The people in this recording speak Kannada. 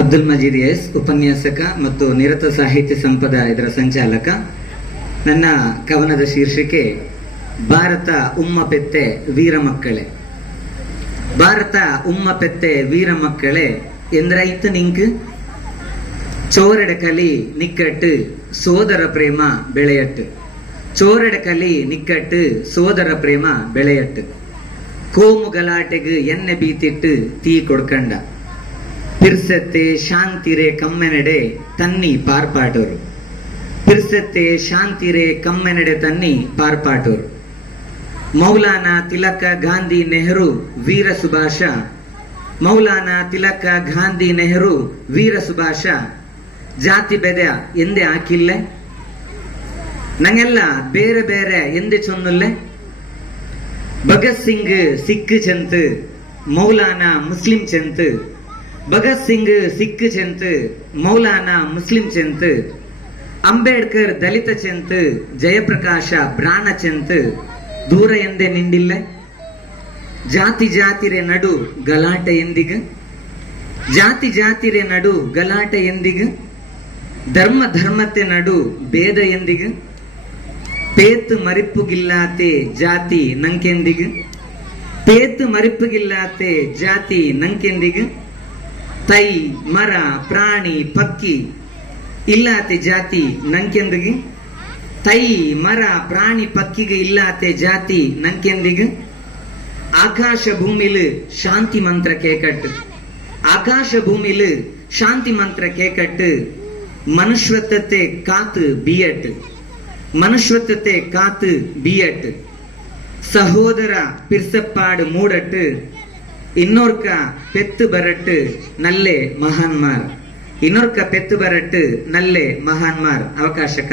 ಅಬ್ದುಲ್ ಮಜೀದ್ ಎಸ್, ಉಪನ್ಯಾಸಕ ಮತ್ತು ನಿರತ ಸಾಹಿತ್ಯ ಸಂಪದ ಇದರ ಸಂಚಾಲಕ. ನನ್ನ ಕವನದ ಶೀರ್ಷಿಕೆ ಭಾರತ ಉಮ್ಮ ಪೆತ್ತೆ ವೀರ ಮಕ್ಕಳೇ. ಭಾರತ ಉಮ್ಮ ಪೆತ್ತೆ ವೀರ ಮಕ್ಕಳೇ ಎಂದ್ರಾಯ್ತು ನಿಂಕ್ ಚೋರಡ ಕಲಿ ನಿಕ್ಕಟ್ಟು ಸೋದರ ಪ್ರೇಮ ಬೆಳೆಯಟ್ಟು. ಚೋರಡ ಕಲಿ ನಿಕ್ಕಟ್ಟು ಸೋದರ ಪ್ರೇಮ ಬೆಳೆಯಟ್ಟು. ಕೋಮು ಗಲಾಟೆಗೆ ಎಣ್ಣೆ ಬೀತಿಟ್ಟು ತೀ ಕೊಡ್ಕಂಡ. ಪಿರ್ಸತ್ತೆ ಶಾಂತಿರೆ ಕಮ್ಮೆನಡೆ ತನ್ನಿ ಪಾರ್ಪಾಟೋರು. ಪಿರ್ಸತ್ತೆ ಶಾಂತಿರೆ ಕಮ್ಮೆನಡೆ ತನ್ನಿ ಪಾರ್ಪಾಟೋರು. ಮೌಲಾನಾ ತಿಲಕ ಗಾಂಧಿ ನೆಹರು ವೀರ ಸುಭಾಷ. ಮೌಲಾನಾ ತಿಲಕ ಗಾಂಧಿ ನೆಹರು ವೀರ ಸುಭಾಷ ಜಾತಿ ಬೆದೆ ಎಂದೇ ಹಾಕಿಲ್ಲೆ. ನಂಗೆಲ್ಲ ಬೇರೆ ಬೇರೆ ಎಂದೆ ಚೊನ್ನುಲ್ಲೆ. ಭಗತ್ ಸಿಂಗ್ ಸಿಖ್ ಚೆಂತ್, ಮೌಲಾನಾ ಮುಸ್ಲಿಂ ಚೆಂತ್. ಭಗತ್ ಸಿಂಗ್ ಸಿಖ್ ಚೆಂತ್, ಮೌಲಾನಾ ಮುಸ್ಲಿಂ ಚೆಂತ್. ಅಂಬೇಡ್ಕರ್ ದಲಿತ ಚೆಂತ್, ಜಯಪ್ರಕಾಶ ಬ್ರಾಣ ಚೆಂತ್. ದೂರ ಎಂದೇ ನಿಂಡಿಲ್ಲ. ಜಾತಿ ಜಾತಿರೆ ನಡು ಗಲಾಟೆ ಎಂದಿಗ. ಜಾತಿ ಜಾತಿರೆ ನಡು ಗಲಾಟೆ ಎಂದಿಗ. ಧರ್ಮ ಧರ್ಮತೆ ನಡು ಭೇದ ಎಂದಿಗ. ಪೇತು ಮರಿಪ್ಪುಗಿಲ್ಲಾತೆ ಜಾತಿ ನಂಕೆಂದಿಗ. ಪೇತು ಮರಿಪ್ಪುಗಿಲ್ಲಾತೆ ಜಾತಿ ನಂಕೆಂದಿಗ. ತೈ ಮರ ಪ್ರಾಣಿ ಪಕ್ಕಿ ಇಲ್ಲಾತೆ ಜಾತಿ ನಂಕೆಂದಿಗ. ತೈ ಮರ ಪ್ರಾಣಿ ಪಕ್ಕಿಗೆ ಇಲ್ಲಾತೆ ಜಾತಿ ನಂಕೆಂದಿಗ. ಆಕಾಶ ಭೂಮಿಲು ಶಾಂತಿ ಮಂತ್ರ ಕೇಕಟ್ಟು. ಆಕಾಶ ಭೂಮಿಲು ಶಾಂತಿ ಮಂತ್ರ ಕೇಕಟ್ಟು. ಮನುಷ್ಯತ್ವತೆ ಕಾತು ಬಿಯಟ್. ಮನುಷ್ಯತ್ವತೆ ಕಾತು ಬಿಯಟ್. ಸಹೋದರ ಪಿರ್ಸಪ್ಪಾಡು ಮೂಡಟ್ಟು. ಇನ್ನೋರ್ಕ ಪೆತ್ತು ಬರಟ್ಟು ನಲ್ಲೆ ಮಹಾನ್ಮಾರ್. ಇನ್ನೋರ್ಕ ಪೆತ್ತು ಬರಟ್ಟು ನಲ್ಲೆ ಮಹಾನ್ಮಾರ್. ಅವಕಾಶ